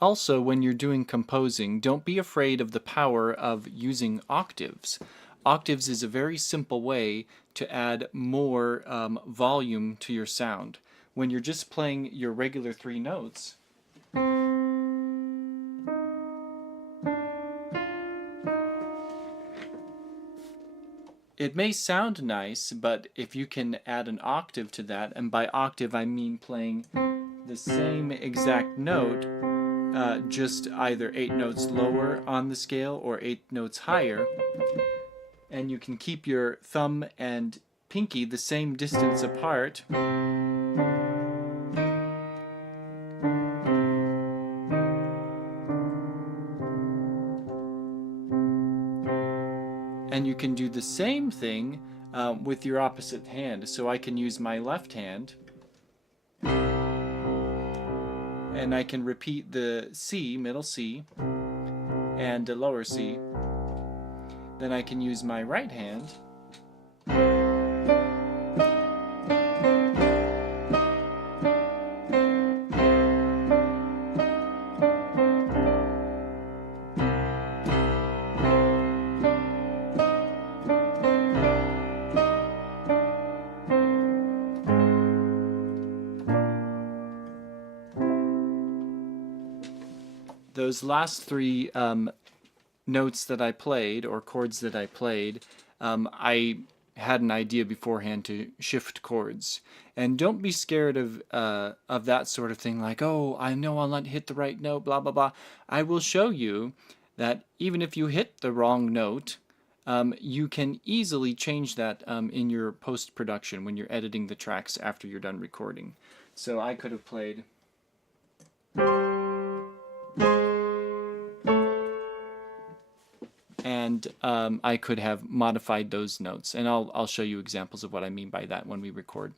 Also, when you're doing composing, don't be afraid of the power of using octaves. Octaves is a very simple way to add more volume to your sound. When you're just playing your regular three notes, it may sound nice, but if you can add an octave to that, and by octave I mean playing the same exact note, just either 8 notes lower on the scale or 8 notes higher, and you can keep your thumb and pinky the same distance apart, and you can do the same thing with your opposite hand. So I can use my left hand and I can repeat the C, middle C, and the lower C. Then I can use my right hand those last three notes that I played, or chords that I played, I had an idea beforehand to shift chords. And don't be scared of that sort of thing, like, oh, I know I'll not hit the right note, blah, blah, blah. I will show you that even if you hit the wrong note, you can easily change that in your post-production when you're editing the tracks after you're done recording. So I could have played... and I could have modified those notes, and I'll show you examples of what I mean by that when we record.